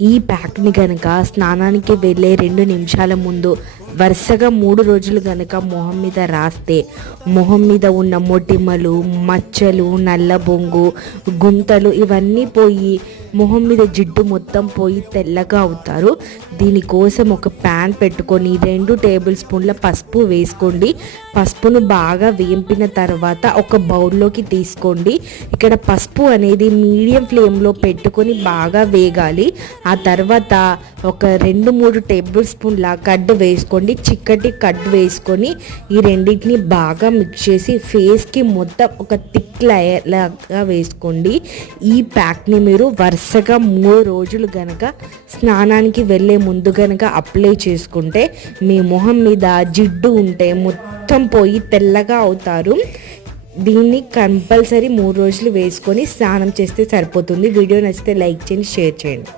ఈ ప్యాక్ని కనుక స్నానానికి వెళ్ళే 2 నిమిషాల ముందు వరుసగా 3 రోజులు కనుక మొహం మీద రాస్తే మొహం మీద ఉన్న మొటిమలు, మచ్చలు, నల్ల బొంగు, గుంతలు ఇవన్నీ పోయి మొహం మీద జిడ్డు మొత్తం పోయి తెల్లగా అవుతారు. దీనికోసం ఒక ప్యాన్ పెట్టుకొని 2 టేబుల్ స్పూన్ల పసుపు వేసుకోండి. పసుపును బాగా వేంపిన తర్వాత ఒక బౌల్లోకి తీసుకోండి. ఇక్కడ పసుపు అనేది మీడియం ఫ్లేమ్లో పెట్టుకొని బాగా వేగాలి. ఆ తర్వాత ఒక 2-3 టేబుల్ స్పూన్ల కర్డ్ వేసుకోండి. చిక్కటి కర్డ్ వేసుకొని ఈ రెండింటిని బాగా మిక్స్ చేసి ఫేస్కి మొత్తం ఒక థిక్ లేయర్ లాగా వేసుకోండి. ఈ ప్యాక్ని మీరు వరుసగా 3 రోజులు కనుక స్నానానికి వెళ్ళే ముందు కనుక అప్లై చేసుకుంటే మీ మొహం మీద జిడ్డు ఉంటే మొత్తం పోయి తెల్లగా అవుతారు. దీన్ని కంపల్సరీ 3 రోజులు వేసుకొని స్నానం చేస్తే సరిపోతుంది. వీడియో నచ్చితే లైక్ చేయండి, షేర్ చేయండి.